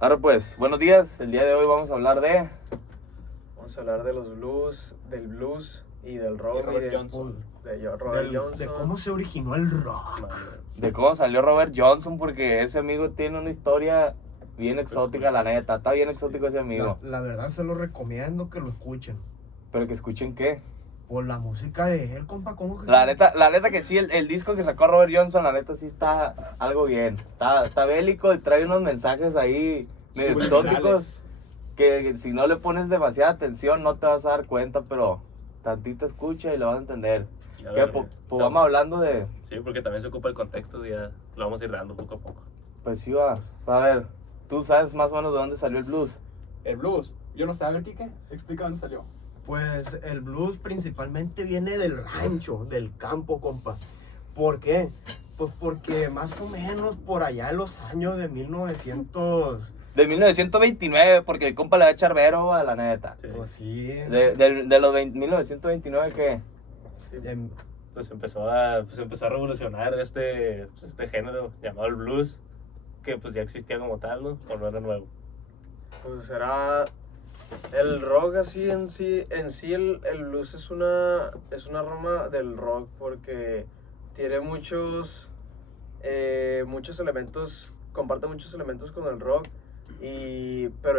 Ahora pues, buenos días. El día de hoy vamos a hablar de... Vamos a hablar de los blues, del blues y del rock. Robert Johnson. Robert Johnson. De cómo se originó el rock. de cómo salió Robert Johnson, porque ese amigo tiene una historia bien exótica, la neta. Está bien exótico ese amigo. La verdad se lo recomiendo que lo escuchen. Pero que escuchen qué. Por la música de él, compa, ¿cómo que? La neta que sí, el disco que sacó Robert Johnson, la neta sí está algo bien. Está bélico y trae unos mensajes ahí medio exóticos que si no le pones demasiada atención no te vas a dar cuenta, pero tantito escucha y lo vas a entender. Que, pues vamos hablando de... Sí, porque también se ocupa el contexto y ya lo vamos a ir dando poco a poco. Pues sí, vas. A ver, ¿tú sabes más o menos de dónde salió el blues? El blues. Yo no sé, a ver, Kike, explica dónde salió. Pues el blues principalmente viene del rancho, del campo, compa. ¿Por qué? Pues porque más o menos por allá en los años de 1900... De 1929, porque el compa le va a echar vero a la neta. Sí. Pues sí. De los 1929, ¿qué? em, Pues empezó a revolucionar este género llamado el blues, que pues ya existía como tal, ¿no? O no era nuevo. Pues era el rock así en sí el blues es una rama del rock porque tiene muchos elementos, comparte muchos elementos con el rock pero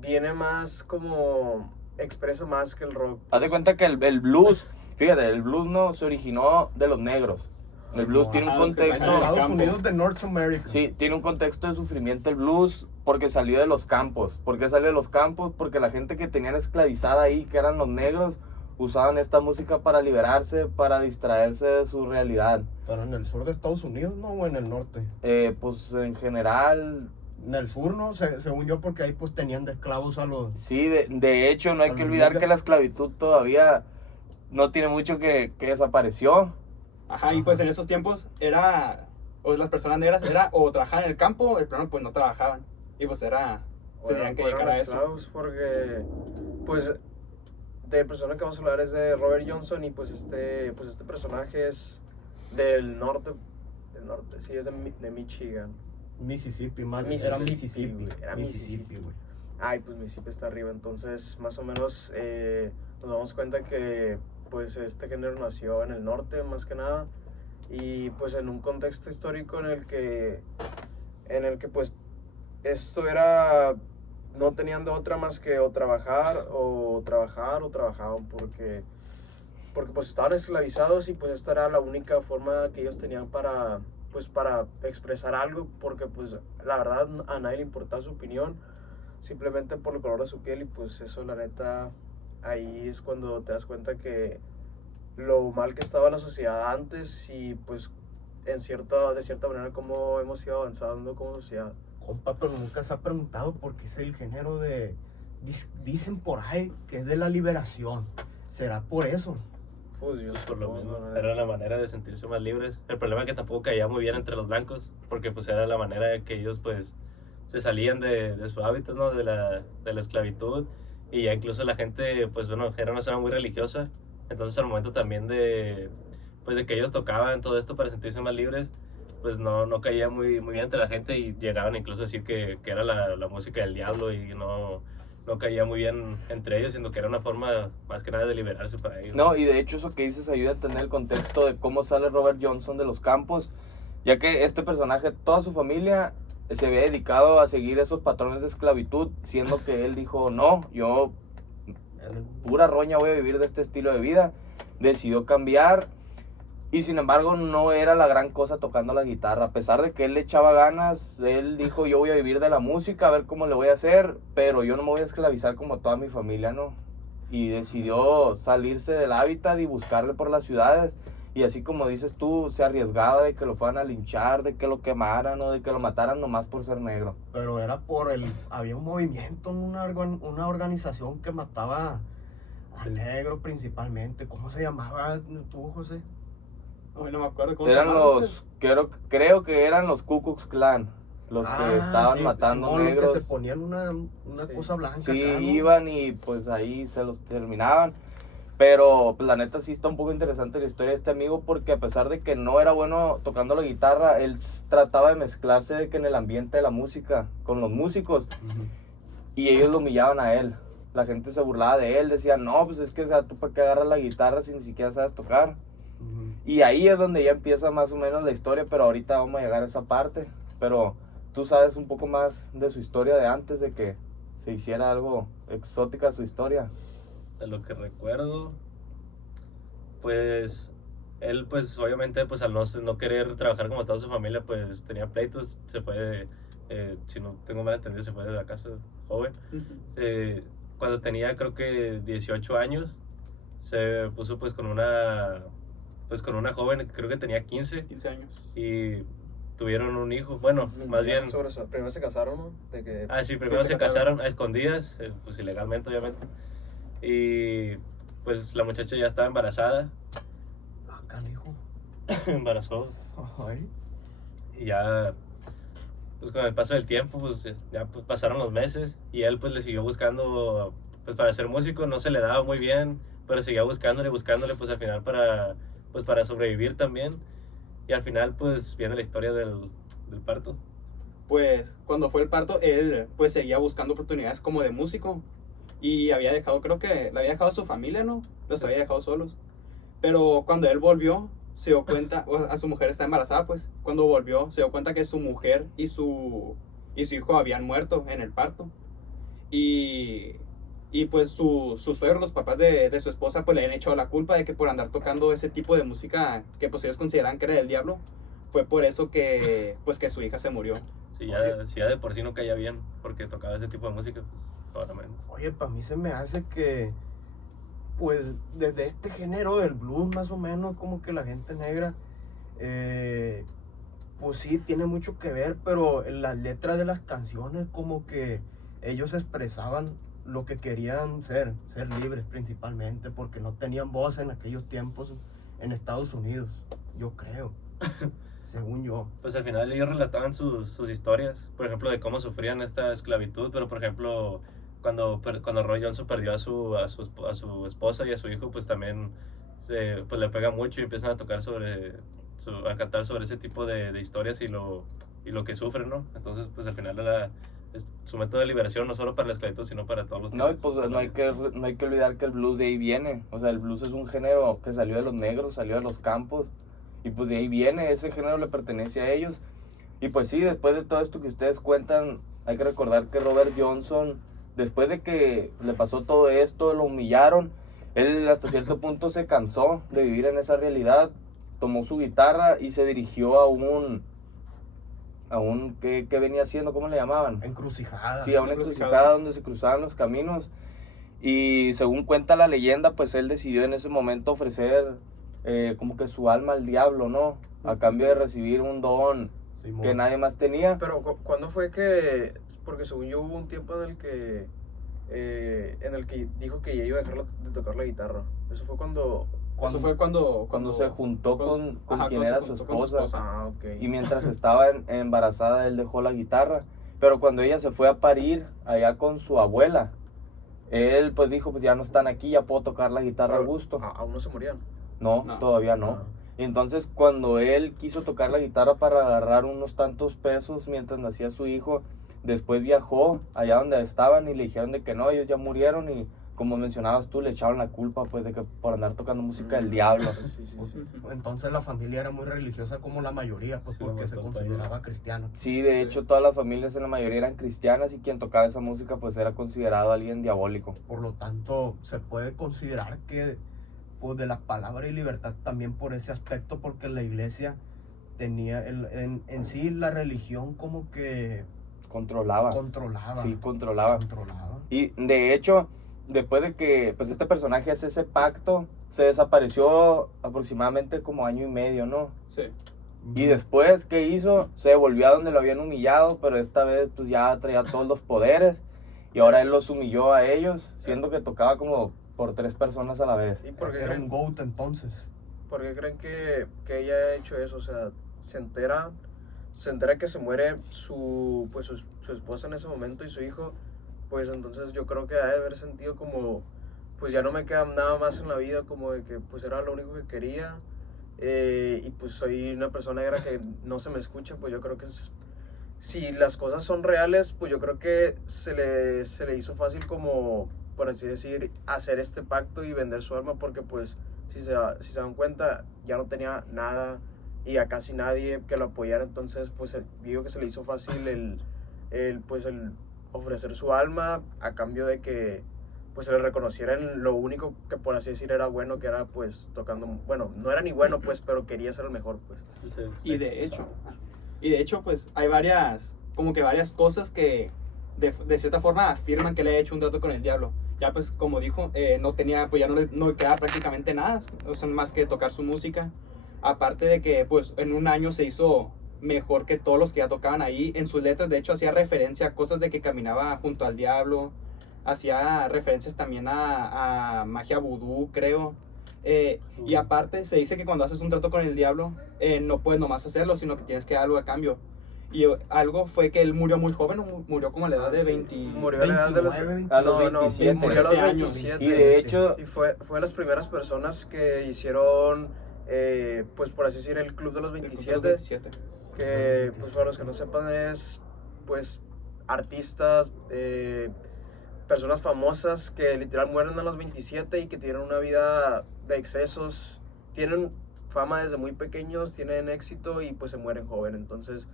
viene más como expresa más que el rock. Haz de cuenta que el blues, fíjate, el blues no se originó de los negros. El blues tiene un Ajá, los que contexto... traen Estados campo. Unidos de Norteamérica. Sí, tiene un contexto de sufrimiento el blues porque salió de los campos. ¿Por qué salió de los campos? Porque la gente que tenían esclavizada ahí, que eran los negros, usaban esta música para liberarse, para distraerse de su realidad. Pero en el sur de Estados Unidos, ¿no? O en el norte. Pues en general, En el sur, ¿no? Según yo, porque ahí pues tenían de esclavos a los... sí, de hecho no hay A que los olvidar negros. que la esclavitud todavía no tiene mucho que desapareció. Ajá, y pues en esos tiempos o las personas negras o trabajaban en el campo, el plano pues no trabajaban. Y pues tenían que dedicar a eso. Esclavos porque pues de persona que vamos a hablar es de Robert Johnson y pues este personaje es del norte, sí, es de Michigan. Mississippi, man. Mississippi, Era Mississippi. güey, era Mississippi, güey. Ay, pues Mississippi está arriba, entonces más o menos nos damos cuenta que pues este género nació en el norte más que nada y pues en un contexto histórico en el que pues esto era, no tenían de otra más que o trabajar o trabajaban porque pues estaban esclavizados y pues esta era la única forma que ellos tenían para expresar algo porque pues la verdad a nadie le importaba su opinión simplemente por el color de su piel y pues eso la neta ahí es cuando te das cuenta que lo mal que estaba la sociedad antes y pues de cierta manera cómo hemos ido avanzando como sociedad. Compa, pero nunca se ha preguntado por qué es el género de... Dicen por ahí que es de la liberación. ¿Será por eso? Pues yo Por lo supongo, mismo, ¿no? era la manera de sentirse más libres. El problema es que tampoco caía muy bien entre los blancos, porque pues era la manera de que ellos pues se salían de su hábitat, ¿no? De la esclavitud, y ya incluso la gente pues bueno, era una zona muy religiosa, entonces al momento también de que ellos tocaban todo esto para sentirse más libres, pues no caía muy bien entre la gente y llegaban incluso a decir que era la música del diablo y no caía muy bien entre ellos, siendo que era una forma más que nada de liberarse para ellos. No, y de hecho eso que dices ayuda a entender el contexto de cómo sale Robert Johnson de los campos, ya que este personaje, toda su familia se había dedicado a seguir esos patrones de esclavitud, siendo que él dijo, no, yo pura roña voy a vivir de este estilo de vida. Decidió cambiar y sin embargo no era la gran cosa tocando la guitarra, a pesar de que él le echaba ganas. Él dijo, yo voy a vivir de la música, a ver cómo le voy a hacer, pero yo no me voy a esclavizar como toda mi familia, ¿no? Y decidió salirse del hábitat y buscarle por las ciudades. Y así como dices tú, se arriesgaba de que lo fueran a linchar, de que lo quemaran o de que lo mataran nomás por ser negro. Pero era por el... Había un movimiento, una organización que mataba a negro principalmente. ¿Cómo se llamaba tú, José? Ay, no me acuerdo cómo Eran se llamaban. los, creo que eran los Ku Klux Klan, los que estaban sí, matando Simón, negros. que se ponían una Sí. cosa blanca Sí, acá, ¿no? iban y pues ahí se los terminaban. Pero pues la neta sí está un poco interesante la historia de este amigo porque a pesar de que no era bueno tocando la guitarra, él trataba de mezclarse de que en el ambiente de la música con los músicos y ellos lo humillaban a él. La gente se burlaba de él, decía, no, pues es que, o sea, tú para qué agarras la guitarra si ni siquiera sabes tocar. Y ahí es donde ya empieza más o menos la historia, pero ahorita vamos a llegar a esa parte. Pero tú sabes un poco más de su historia de antes de que se hiciera algo exótica su historia. De lo que recuerdo, pues él pues obviamente pues al no querer trabajar como toda su familia pues tenía pleitos, se fue, si no tengo mal entendido, se fue de la casa joven. Cuando tenía creo que 18 años, se puso pues con una joven, creo que tenía 15 años. y tuvieron un hijo, bueno, más bien... Sobre eso. Primero se casaron, ¿no? De que... Sí, primero se casaron a escondidas, pues ilegalmente obviamente. Y pues la muchacha ya estaba embarazada. Canijo. Embarazó. Ay. Y ya, pues con el paso del tiempo, pues ya pues, pasaron los meses. Y él pues le siguió buscando, pues para ser músico no se le daba muy bien. Pero seguía buscándole, pues al final para sobrevivir también. Y al final pues viene la historia del parto. Pues cuando fue el parto, él pues seguía buscando oportunidades como de músico. Y había dejado, creo que le había dejado a su familia, ¿no? Los había dejado solos. Pero cuando él volvió, se dio cuenta, a su mujer está embarazada, pues. Cuando volvió, se dio cuenta que su mujer y su hijo habían muerto en el parto. Y pues su suegro, los papás de su esposa, pues le habían echado la culpa de que por andar tocando ese tipo de música que pues ellos consideraban que era del diablo, fue por eso que pues que su hija se murió. Si ya de por sí no caía bien porque tocaba ese tipo de música, pues ahora menos. Oye, para mí se me hace que, pues, desde este género del blues, más o menos, como que la gente negra, pues sí, tiene mucho que ver, pero en las letras de las canciones, como que ellos expresaban lo que querían ser libres principalmente, porque no tenían voz en aquellos tiempos en Estados Unidos, yo creo, según yo. Pues al final ellos relataban sus historias, por ejemplo, de cómo sufrían esta esclavitud, pero por ejemplo, cuando Roy Johnson perdió a su esposa y a su hijo, pues también pues le pega mucho y empiezan a tocar a cantar sobre ese tipo de historias y lo que sufren, ¿no? Entonces, pues al final es su método de liberación, no solo para la esclavitud, sino para todos los... No, y pues no hay que olvidar que el blues de ahí viene. O sea, el blues es un género que salió de los negros, salió de los campos. Y pues de ahí viene, ese género le pertenece a ellos. Y pues sí, después de todo esto que ustedes cuentan, hay que recordar que Robert Johnson, después de que le pasó todo esto, lo humillaron, él hasta cierto punto se cansó de vivir en esa realidad, tomó su guitarra y se dirigió a un ¿qué venía haciendo? ¿Cómo le llamaban? Encrucijada. Sí, a una encrucijada donde se cruzaban los caminos. Y según cuenta la leyenda, pues él decidió en ese momento ofrecer como que su alma al diablo, ¿no? A cambio de recibir un don Simón. que nadie más tenía. Pero ¿cuándo fue que...? Porque según yo hubo un tiempo en el que dijo que ya iba a dejar de tocar la guitarra. Eso fue cuando Eso fue cuando se juntó con quien era su esposa. Ah, ok. Y mientras estaba embarazada, él dejó la guitarra. Pero cuando ella se fue a parir allá con su abuela, él pues dijo, pues ya no están aquí, ya puedo tocar la guitarra a gusto. ¿Aún no se morían? No, No. todavía no. Y entonces cuando él quiso tocar la guitarra para agarrar unos tantos pesos mientras nacía su hijo, después viajó allá donde estaban y le dijeron de que no, ellos ya murieron y como mencionabas tú, le echaron la culpa pues de que por andar tocando música del diablo. Sí. Entonces la familia era muy religiosa como la mayoría, pues Sí, porque se bastante. consideraba cristiana. Sí, de hecho todas las familias en la mayoría eran cristianas y quien tocaba esa música pues era considerado alguien diabólico. Por lo tanto, se puede considerar que pues de la palabra y libertad también por ese aspecto, porque la iglesia tenía en sí la religión como que Controlaba. controlaba. Sí, controlaba. Controlaba. Y de hecho, después de que pues este personaje hace ese pacto, se desapareció aproximadamente como año y medio, ¿no? Sí. Y después, ¿qué hizo? Se volvió a donde lo habían humillado, pero esta vez pues ya traía todos los poderes. Y ahora él los humilló a ellos, siendo que tocaba como por 3 personas a la vez. ¿Y por qué Era creen, un GOAT entonces. por qué creen que ella ha hecho eso? O sea, se entera que se muere su esposa en ese momento y su hijo, pues entonces yo creo que ha de haber sentido como pues ya no me queda nada más en la vida, como de que pues era lo único que quería, y pues soy una persona negra que no se me escucha, pues yo creo que si las cosas son reales, pues yo creo que se le hizo fácil como, por así decir, hacer este pacto y vender su alma, porque pues si se dan cuenta ya no tenía nada y a casi nadie que lo apoyara, entonces pues digo que se le hizo fácil el ofrecer su alma a cambio de que pues se le reconociera en lo único que por así decir era bueno, que era pues tocando, bueno, no era ni bueno pues, pero quería ser el mejor pues. Y de hecho, pues hay como que varias cosas que de cierta forma afirman que le ha hecho un trato con el diablo. Ya pues como dijo, no tenía, pues ya no le quedaba prácticamente nada, o sea, más que tocar su música. Aparte de que pues en un año se hizo mejor que todos los que ya tocaban ahí. En sus letras de hecho hacía referencia a cosas de que caminaba junto al diablo, hacía referencias también a magia vudú, creo. Y aparte se dice que cuando haces un trato con el diablo, no puedes nomás hacerlo, sino que tienes que dar algo a cambio. Y algo fue que él murió muy joven, murió como a la edad de 20... Murió a la edad de los 29, a los no, 27. murió a los años. 27. Y de hecho, Y fue de las primeras personas que hicieron, pues por así decir, el Club de los el 27, 27. que pues para los que no sepan es pues artistas, personas famosas que literal mueren a los 27 y que tienen una vida de excesos, tienen fama desde muy pequeños, tienen éxito y pues se mueren jóvenes. Entonces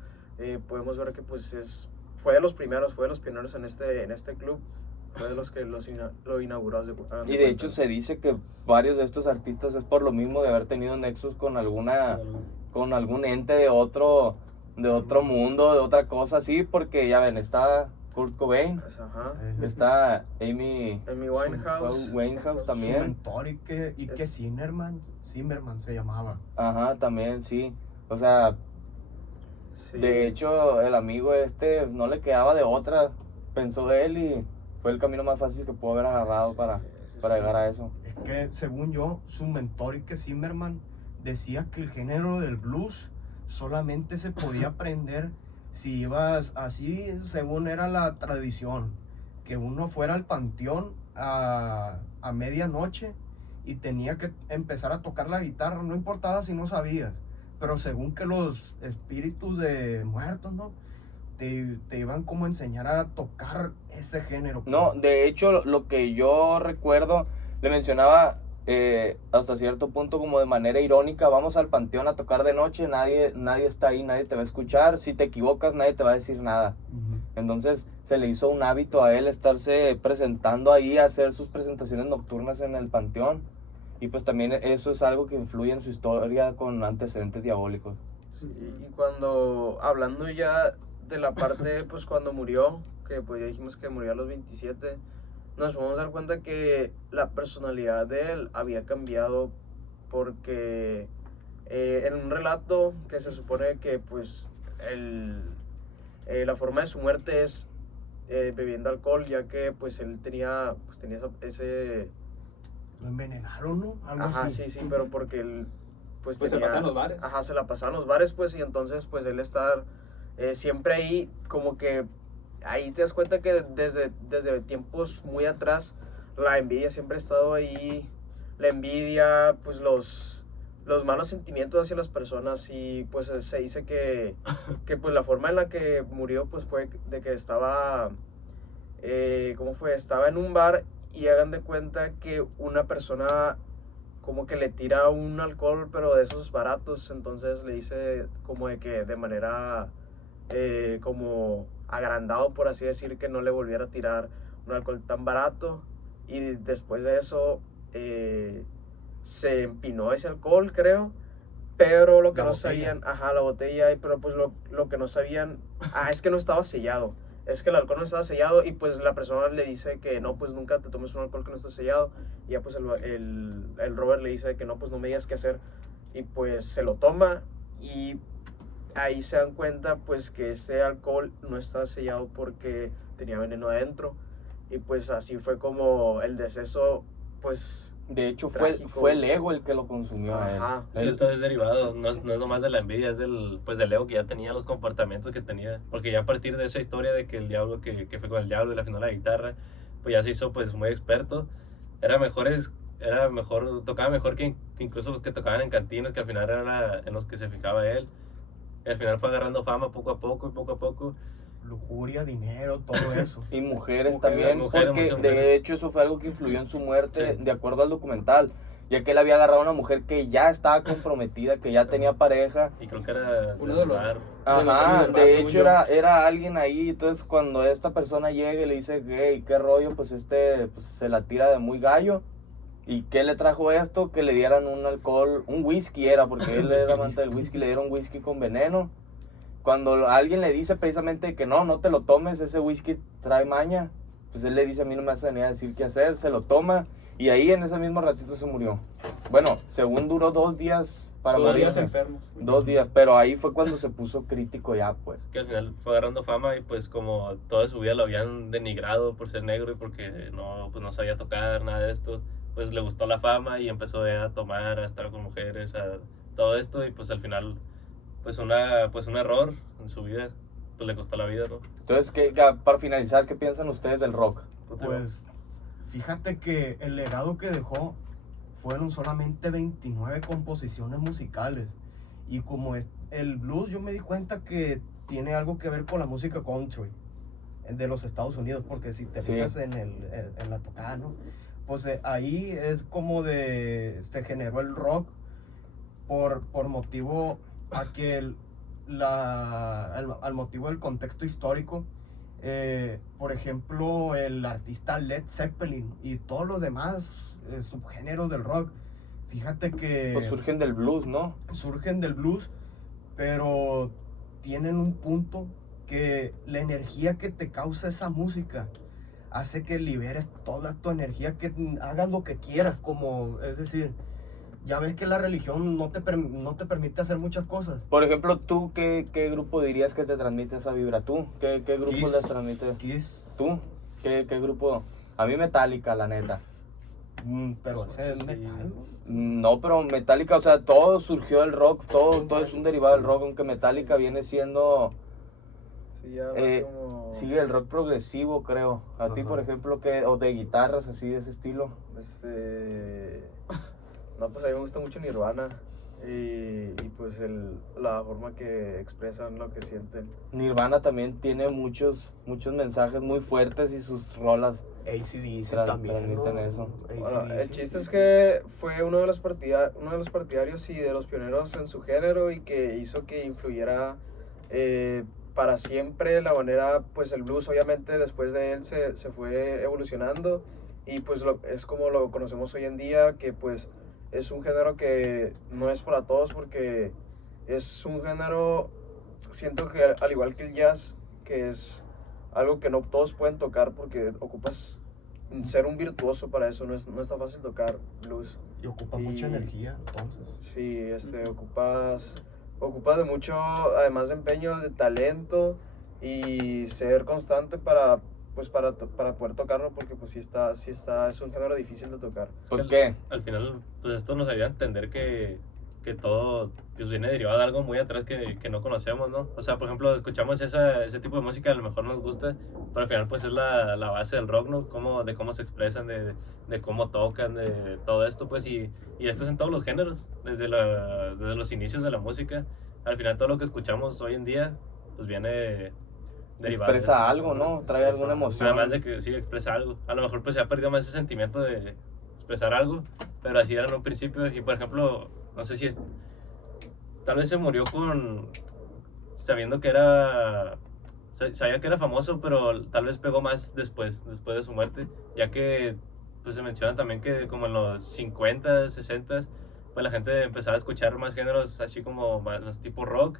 podemos ver que pues fue de los primeros, fue de los pioneros en este club, fue de los que lo inauguró. y de hecho se dice que varios de estos artistas es por lo mismo de haber tenido nexos con algún ente de otro mundo, de otra cosa así, porque ya ven, está Kurt Cobain, Pues, ajá. está Amy Winehouse. Su también, mentor y que Zimmerman se llamaba. ajá, también, sí, o sea, Sí. de hecho el amigo no le quedaba de otra, pensó él y fue el camino más fácil que pudo haber agarrado para llegar a eso. Es que según yo, su mentor y que Zimmerman decía que el género del blues solamente se podía aprender si ibas así, según era la tradición, que uno fuera al panteón a medianoche y tenía que empezar a tocar la guitarra, no importaba si no sabías, pero según que los espíritus de muertos, ¿no? Te iban como a enseñar a tocar ese género. No, de hecho, lo que yo recuerdo, le mencionaba hasta cierto punto como de manera irónica, vamos al panteón a tocar de noche, nadie está ahí, nadie te va a escuchar, si te equivocas nadie te va a decir nada. Ujú. Entonces se le hizo un hábito a él estarse presentando ahí, hacer sus presentaciones nocturnas en el panteón. Y pues también eso es algo que influye en su historia con antecedentes diabólicos. Sí, y cuando, hablando ya de la parte, pues cuando murió, que pues ya dijimos que murió a los 27, nos podemos dar cuenta que la personalidad de él había cambiado porque en un relato que se supone que pues la forma de su muerte es bebiendo alcohol, ya que pues él tenía ese... Lo envenenaron, ¿no? Algo Ajá, así. sí, pero porque él pues se tenía... pasaba en los bares. Ajá, se la pasaba en los bares, pues, y entonces, pues, él estar siempre ahí, como que ahí te das cuenta que desde tiempos muy atrás, la envidia siempre ha estado ahí, la envidia, pues, los malos sentimientos hacia las personas, y pues se dice que pues la forma en la que murió, pues, fue de que estaba, ¿cómo fue? Estaba en un bar y hagan de cuenta que una persona como que le tira un alcohol, pero de esos baratos, entonces le dice como de que de manera como agrandado, por así decir, que no le volviera a tirar un alcohol tan barato, y después de eso se empinó ese alcohol, creo, pero lo que La no botella. sabían, ajá, la botella, pero pues lo que no sabían, es que no estaba sellado. Es que el alcohol no estaba sellado y pues la persona le dice que no, pues nunca te tomes un alcohol que no está sellado. Y ya pues el Robert le dice que no, pues no me digas qué hacer. Y pues se lo toma y ahí se dan cuenta pues que ese alcohol no está sellado porque tenía veneno adentro. Y pues así fue como el deceso, pues... De hecho, Trágico. fue el ego el que lo consumió a él. Ajá. Sí, esto es derivado, no es nomás de la envidia, es del ego que ya tenía, los comportamientos que tenía. Porque ya a partir de esa historia de que el diablo, que fue con el diablo y le afinó la guitarra, pues ya se hizo pues muy experto. tocaba mejor que incluso los que tocaban en cantinas, que al final eran en los que se fijaba él. Y al final fue agarrando fama poco a poco. Lujuria, dinero, todo eso. Y mujeres Mujeres, también, mujeres, porque muchas de mujeres. hecho eso fue algo que influyó en su muerte, Sí. de acuerdo al documental, ya que él había agarrado a una mujer que ya estaba comprometida, que ya tenía pareja. Y creo que era Uno de los- bar. Ajá, del bar, de según hecho yo. era alguien ahí, entonces cuando esta persona llega y le dice, hey, qué rollo, pues pues, se la tira de muy gallo. ¿Y qué le trajo esto? Que le dieran un alcohol, un whisky era, porque él era amante del whisky, le dieron whisky con veneno. Cuando alguien le dice precisamente que no te lo tomes, ese whisky trae maña, pues él le dice, a mí no me hace venir a decir qué hacer, se lo toma, y ahí en ese mismo ratito se murió. Bueno, según duró 2 días para 2 días morirse. enfermos. 2 días, pero ahí fue cuando se puso crítico ya, pues. Que al final fue agarrando fama y pues como toda su vida lo habían denigrado por ser negro y porque pues no sabía tocar nada de esto, pues le gustó la fama y empezó a tomar, a estar con mujeres, a todo esto y pues al final pues un error en su vida pues le costó la vida, ¿no? Entonces, para finalizar, ¿qué piensan ustedes del rock? Pues fíjate que el legado que dejó fueron solamente 29 composiciones musicales. Y como es el blues, yo me di cuenta que tiene algo que ver con la música country de los Estados Unidos, porque si te Sí. fijas en la tocada, ¿no? Pues ahí es como se generó el rock por motivo a que al motivo del contexto histórico. Por ejemplo, el artista Led Zeppelin y todos los demás subgéneros del rock, fíjate que Pues surgen del blues, ¿no? surgen del blues, pero tienen un punto que la energía que te causa esa música hace que liberes toda tu energía, que hagas lo que quieras, es decir, ya ves que la religión no te permite hacer muchas cosas. Por ejemplo, ¿tú qué grupo dirías que te transmite esa vibra? ¿Tú? ¿Qué grupo Kiss. le transmite? Kiss, ¿Tú? ¿Qué grupo? A mí Metallica, la neta. pero ese es Sí. metal, ¿no? No, pero Metallica, o sea, todo surgió del rock, todo es un derivado del rock, aunque Metallica viene siendo, Sí, ya como... sigue el rock progresivo, creo. A ti, Ajá. por ejemplo, o de guitarras así, de ese estilo. No, pues a mí me gusta mucho Nirvana y pues la forma que expresan lo que sienten. Nirvana también tiene muchos mensajes muy fuertes y sus rolas. AC/DC también, transmiten ¿no? eso. Bueno, el AC/DC. chiste es que fue uno de los partidarios y de los pioneros en su género y que hizo que influyera para siempre la manera, pues el blues obviamente después de él se fue evolucionando y pues es como lo conocemos hoy en día, que pues es un género que no es para todos porque es un género, siento que al igual que el jazz, que es algo que no todos pueden tocar porque ocupas ser un virtuoso para eso, no es tan fácil tocar blues. Y ocupa Y- mucha energía, entonces. Sí, ocupas de mucho, además de empeño, de talento y ser constante para poder tocarlo porque pues sí está, es un género difícil de tocar. ¿Por qué? Al final, pues esto nos ayuda a entender que todo pues, viene derivado de algo muy atrás que no conocemos, ¿no? O sea, por ejemplo, escuchamos ese tipo de música, a lo mejor nos gusta, pero al final pues es la base del rock, ¿no? De cómo se expresan, de cómo tocan, de todo esto, pues, y esto es en todos los géneros, desde los inicios de la música. Al final todo lo que escuchamos hoy en día, pues viene derivado de Expresa eso. algo, ¿no? Trae alguna emoción. Además de que sí expresa algo. A lo mejor pues se ha perdido más ese sentimiento de expresar algo, pero así era en un principio. Y por ejemplo, no sé si tal vez se murió sabiendo que sabía que era famoso, pero tal vez pegó más después de su muerte, ya que pues se menciona también que como en los 50, 60, pues la gente empezaba a escuchar más géneros así como más tipo rock.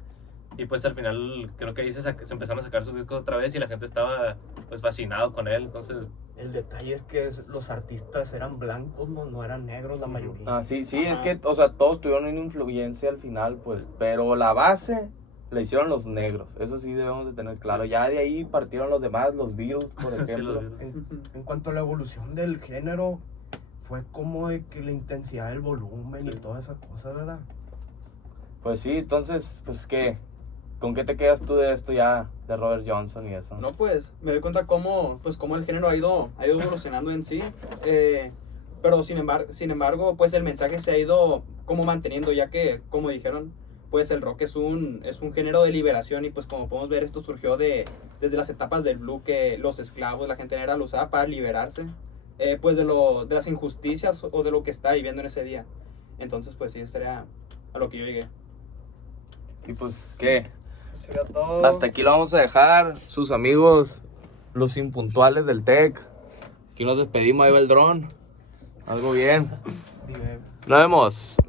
Y pues al final creo que ahí se empezaron a sacar sus discos otra vez y la gente estaba pues fascinado con él, entonces El detalle es que los artistas eran blancos, no eran negros la mayoría. Ah, sí, es Ajá. que, o sea, todos tuvieron una influencia al final, pues, pero la base la hicieron los negros, eso sí debemos de tener claro. Sí. Ya de ahí partieron los demás, los Beatles, por sí, ejemplo. En cuanto a la evolución del género, fue como de que la intensidad del volumen y Sí. todas esas cosas, ¿verdad? Pues sí, entonces, pues, ¿con qué te quedas tú de esto ya, de Robert Johnson y eso? No, pues me doy cuenta cómo el género ha ido evolucionando en sí. Pero sin embargo, pues el mensaje se ha ido como manteniendo, ya que, como dijeron, pues el rock es un género de liberación y pues como podemos ver esto surgió desde las etapas del blues, que los esclavos, la gente negra lo usaba para liberarse pues de las injusticias o de lo que está viviendo en ese día. Entonces pues sí, estaría a lo que yo llegué. Y pues, ¿qué? Eso sería todo. Hasta aquí lo vamos a dejar, sus amigos, los impuntuales del TEC. Aquí nos despedimos, ahí va el dron. Algo bien. Dime. Nos vemos.